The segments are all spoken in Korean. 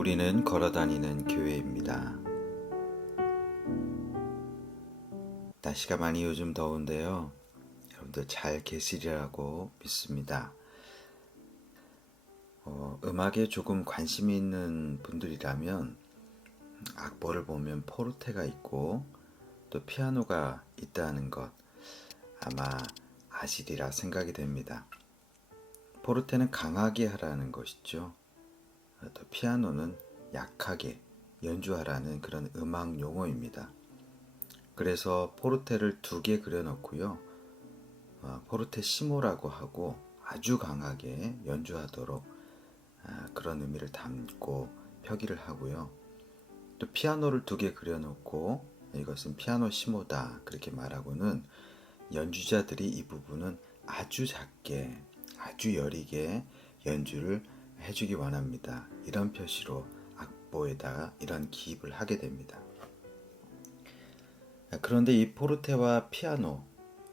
우리는 걸어다니는 교회입니다. 날씨가 많이 요즘 더운데요. 여러분들 잘 계시리라고 믿습니다. 음악에 조금 관심이 있는 분들이라면 악보를 보면 포르테가 있고 또 피아노가 있다는 것 아마 아시리라 생각이 됩니다. 포르테는 강하게 하라는 것이죠. 또 피아노는 약하게 연주하라는 그런 음악 용어입니다. 그래서 포르테를 2개 그려놓고요. 포르테시모라고 하고 아주 강하게 연주하도록 그런 의미를 담고 표기를 하고요. 또 피아노를 2개 그려놓고 이것은 피아노시모다 그렇게 말하고는 연주자들이 이 부분은 아주 작게 아주 여리게 연주를 해주기 원합니다. 이런 표시로 악보에다가 이런 기입을 하게 됩니다. 그런데 이 포르테와 피아노,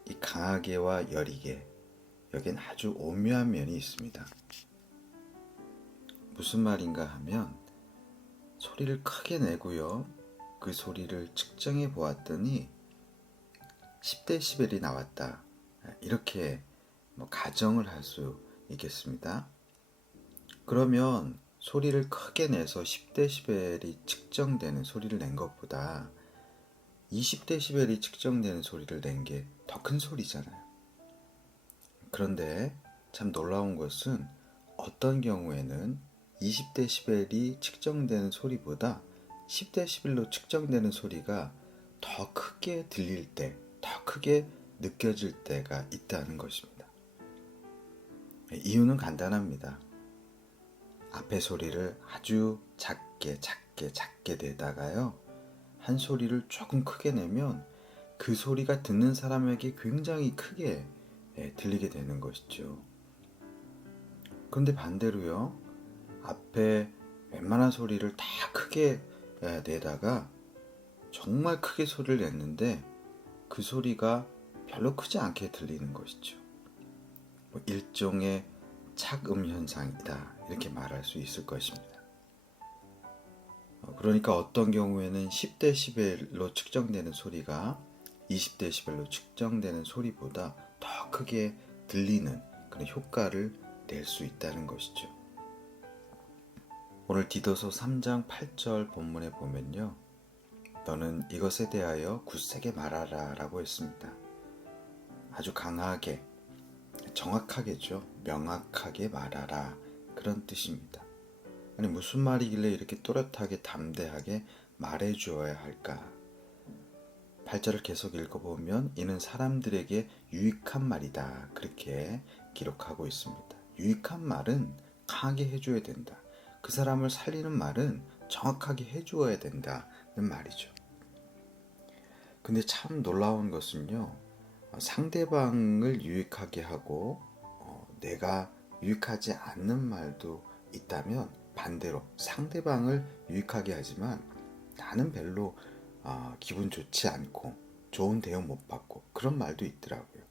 이 강하게와 여리게 여긴 아주 오묘한 면이 있습니다. 무슨 말인가 하면 소리를 크게 내고요. 그 소리를 측정해 보았더니 10데시벨이 나왔다. 이렇게 가정을 할 수 있겠습니다. 그러면 소리를 크게 내서 10데시벨이 측정되는 소리를 낸 것보다 20데시벨이 측정되는 소리를 낸 게 더 큰 소리잖아요. 그런데 참 놀라운 것은 어떤 경우에는 20데시벨이 측정되는 소리보다 10데시벨로 측정되는 소리가 더 크게 들릴 때, 더 크게 느껴질 때가 있다는 것입니다. 이유는 간단합니다. 앞에 소리를 아주 작게 내다가요. 한 소리를 조금 크게 내면 그 소리가 듣는 사람에게 굉장히 크게 들리게 되는 것이죠. 그런데 반대로요. 앞에 웬만한 소리를 다 크게 내다가 정말 크게 소리를 냈는데 그 소리가 별로 크지 않게 들리는 것이죠. 일종의 착음 현상이다 이렇게 말할 수 있을 것입니다. 그러니까 어떤 경우에는 10데시벨로 측정되는 소리가 20데시벨로 측정되는 소리보다 더 크게 들리는 그런 효과를 낼 수 있다는 것이죠. 오늘 디도서 3장 8절 본문에 보면요. 너는 이것에 대하여 굳세게 말하라 라고 했습니다. 아주 강하게, 정확하게죠. 명확하게 말하라 그런 뜻입니다. 아니 무슨 말이길래 이렇게 또렷하게 담대하게 말해 주어야 할까? 8절을 계속 읽어보면 이는 사람들에게 유익한 말이다 그렇게 기록하고 있습니다. 유익한 말은 강하게 해줘야 된다. 그 사람을 살리는 말은 정확하게 해주어야 된다는 말이죠. 근데 참 놀라운 것은요. 상대방을 유익하게 하고 내가 유익하지 않는 말도 있다면 반대로 상대방을 유익하게 하지만 나는 별로 기분 좋지 않고 좋은 대우 못 받고 그런 말도 있더라고요.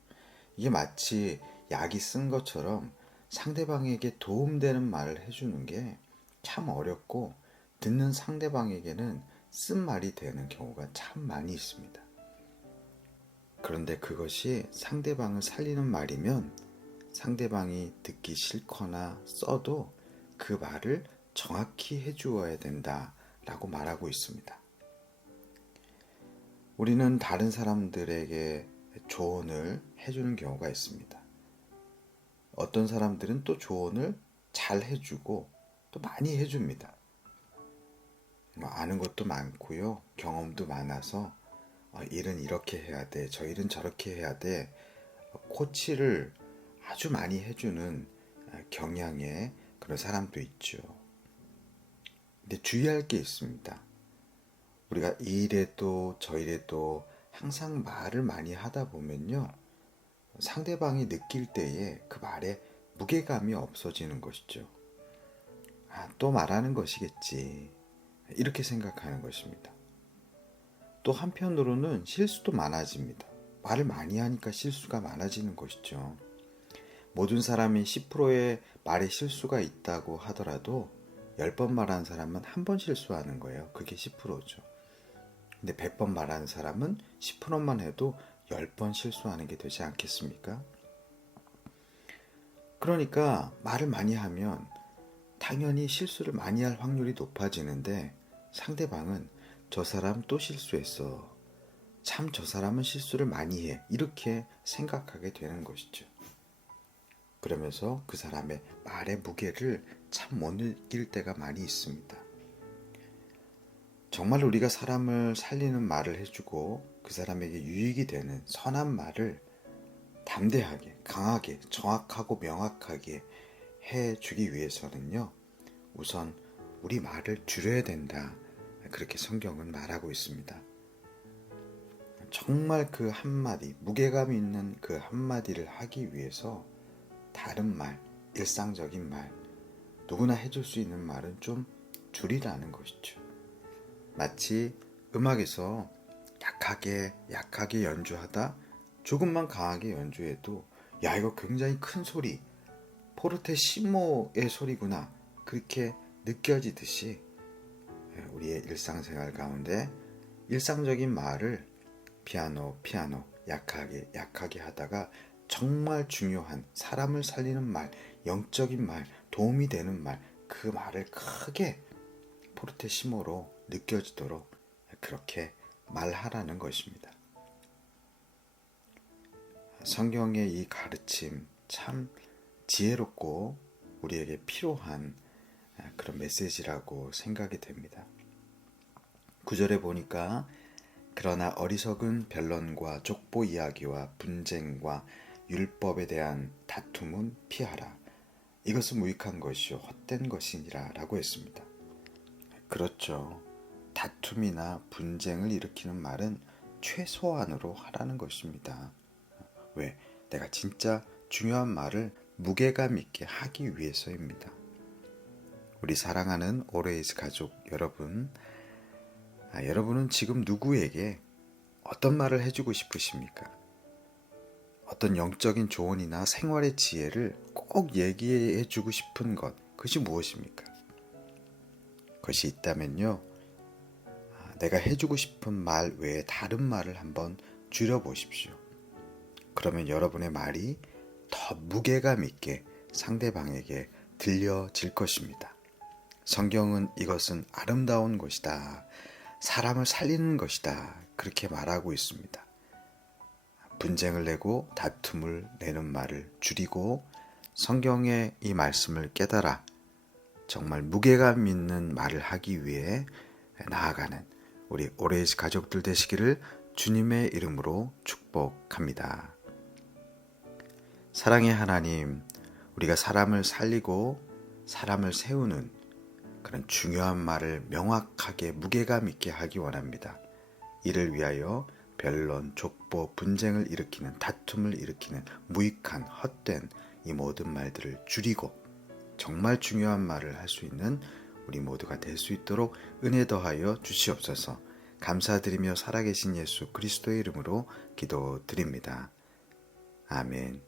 이게 마치 약이 쓴 것처럼 상대방에게 도움되는 말을 해주는 게 참 어렵고 듣는 상대방에게는 쓴 말이 되는 경우가 참 많이 있습니다. 그런데 그것이 상대방을 살리는 말이면 상대방이 듣기 싫거나 써도 그 말을 정확히 해주어야 된다라고 말하고 있습니다. 우리는 다른 사람들에게 조언을 해주는 경우가 있습니다. 어떤 사람들은 또 조언을 잘 해주고 또 많이 해줍니다. 아는 것도 많고요. 경험도 많아서 일은 이렇게 해야 돼. 저 일은 저렇게 해야 돼. 코치를 아주 많이 해주는 경향의 그런 사람도 있죠. 근데 주의할 게 있습니다. 우리가 이 일에도 저 일에도 항상 말을 많이 하다 보면요. 상대방이 느낄 때에 그 말에 무게감이 없어지는 것이죠. 또 말하는 것이겠지. 이렇게 생각하는 것입니다. 또 한편으로는 실수도 많아집니다. 말을 많이 하니까 실수가 많아지는 것이죠. 모든 사람이 10%의 말에 실수가 있다고 하더라도 10번 말하는 사람은 한 번 실수하는 거예요. 그게 10%죠. 근데 100번 말하는 사람은 10%만 해도 10번 실수하는 게 되지 않겠습니까? 그러니까 말을 많이 하면 당연히 실수를 많이 할 확률이 높아지는데 상대방은 저 사람 또 실수했어. 참 저 사람은 실수를 많이 해. 이렇게 생각하게 되는 것이죠. 그러면서 그 사람의 말의 무게를 참 못 느낄 때가 많이 있습니다. 정말 우리가 사람을 살리는 말을 해주고 그 사람에게 유익이 되는 선한 말을 담대하게, 강하게, 정확하고 명확하게 해주기 위해서는요, 우선 우리 말을 줄여야 된다. 그렇게 성경은 말하고 있습니다. 정말 그 한마디, 무게감 있는 그 한마디를 하기 위해서 다른 말, 일상적인 말, 누구나 해줄 수 있는 말은 좀 줄이라는 것이죠. 마치 음악에서 약하게 연주하다 조금만 강하게 연주해도 야 이거 굉장히 큰 소리, 포르테시모의 소리구나 그렇게 느껴지듯이 우리의 일상생활 가운데 일상적인 말을 피아노 약하게 하다가 정말 중요한 사람을 살리는 말, 영적인 말, 도움이 되는 말, 그 말을 크게 포르테시모로 느껴지도록 그렇게 말하라는 것입니다. 성경의 이 가르침 참 지혜롭고 우리에게 필요한 그런 메시지라고 생각이 됩니다. 9절에 보니까 그러나 어리석은 변론과 족보 이야기와 분쟁과 율법에 대한 다툼은 피하라. 이것은 무익한 것이요 헛된 것이니라 라고 했습니다. 그렇죠. 다툼이나 분쟁을 일으키는 말은 최소한으로 하라는 것입니다. 왜? 내가 진짜 중요한 말을 무게감 있게 하기 위해서입니다. 우리 사랑하는 오레이스 가족 여러분, 여러분은 지금 누구에게 어떤 말을 해주고 싶으십니까? 어떤 영적인 조언이나 생활의 지혜를 꼭 얘기해주고 싶은 것, 그것이 무엇입니까? 그것이 있다면요, 내가 해주고 싶은 말 외에 다른 말을 한번 줄여보십시오. 그러면 여러분의 말이 더 무게감 있게 상대방에게 들려질 것입니다. 성경은 이것은 아름다운 것이다. 사람을 살리는 것이다. 그렇게 말하고 있습니다. 분쟁을 내고 다툼을 내는 말을 줄이고 성경의 이 말씀을 깨달아 정말 무게감 있는 말을 하기 위해 나아가는 우리 오레이스 가족들 되시기를 주님의 이름으로 축복합니다. 사랑의 하나님, 우리가 사람을 살리고 사람을 세우는 그런 중요한 말을 명확하게 무게감 있게 하기 원합니다. 이를 위하여 변론, 족보, 분쟁을 일으키는 다툼을 일으키는 무익한 헛된 이 모든 말들을 줄이고 정말 중요한 말을 할 수 있는 우리 모두가 될 수 있도록 은혜 더하여 주시옵소서. 감사드리며 살아계신 예수 그리스도의 이름으로 기도드립니다. 아멘.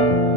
안녕.